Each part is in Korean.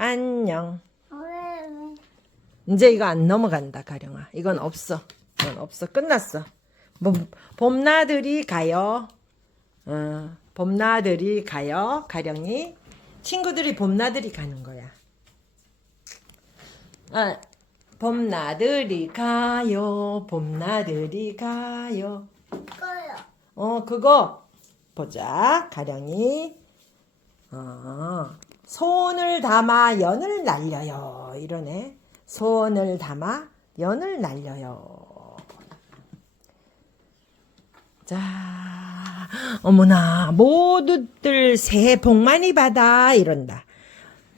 안녕. 이제 이거 안 넘어간다, 가령아. 이건 없어. 이건 없어. 끝났어. 봄, 봄나들이 가요. 어, 봄나들이 가요. 가령이. 친구들이 봄나들이 가는 거야. 아, 봄나들이 가요. 봄나들이 가요. 어, 그거 보자. 가령이 어, 손을 담아 연을 날려요. 이러네. 손을 담아 연을 날려요. 자, 어머나 모두들 새해 복 많이 받아 이런다.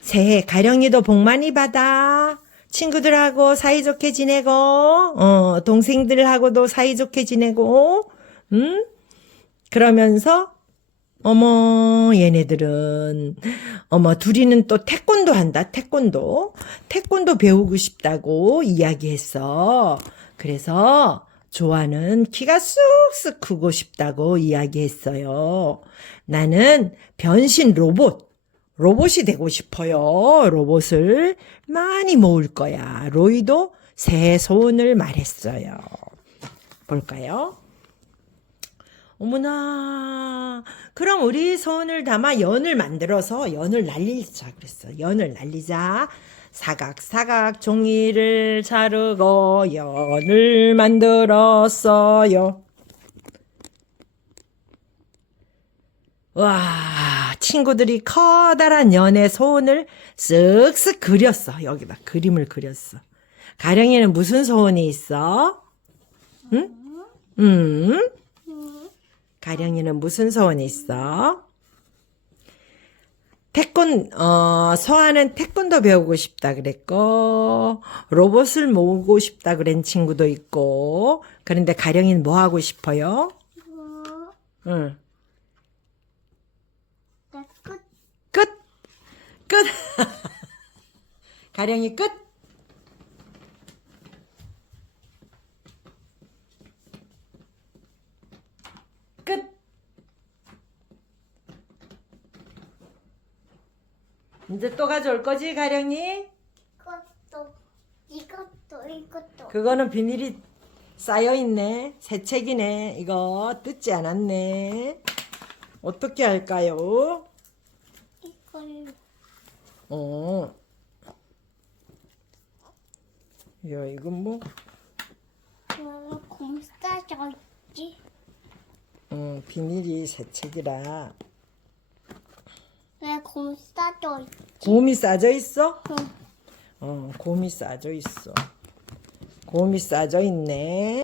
새해 가령이도 복 많이 받아. 친구들하고 사이좋게 지내고, 어, 동생들하고도 사이좋게 지내고, 응? 그러면서, 어머, 얘네들은, 어머, 둘이는 또 태권도 한다, 태권도. 태권도 배우고 싶다고 이야기했어. 그래서, 조아는 키가 쑥쑥 크고 싶다고 이야기했어요. 나는 변신 로봇, 로봇이 되고 싶어요. 로봇을 많이 모을 거야. 로이도 새 소원을 말했어요. 볼까요? 어머나. 그럼 우리 소원을 담아 연을 만들어서 연을 날리자 그랬어. 연을 날리자. 사각사각 종이를 자르고 연을 만들었어요. 와, 친구들이 커다란 연의 소원을 쓱쓱 그렸어. 여기다 그림을 그렸어. 가령이는 무슨 소원이 있어? 응? 응? 가령이는 무슨 소원이 있어? 태권, 어, 서아는 태권도 배우고 싶다 그랬고, 로봇을 모으고 싶다 그런 친구도 있고, 그런데 가령이는 뭐 하고 싶어요? 뭐? 응. 나 끝. 끝! 끝! 가령이 끝! 끝! 이제 또 가져올 거지, 가령이? 이것도, 이것도, 이것도. 그거는 비닐이 쌓여 있네. 새 책이네. 이거 뜯지 않았네. 어떻게 할까요? 이걸. 어. 야, 이건 뭐? 왜 공사져 있지? 음, 비닐이 새 책이라. 왜공 사져 있지? 곰이 싸져 있어? 응. 어, 곰이 싸져 있어. 곰이 싸져 있네.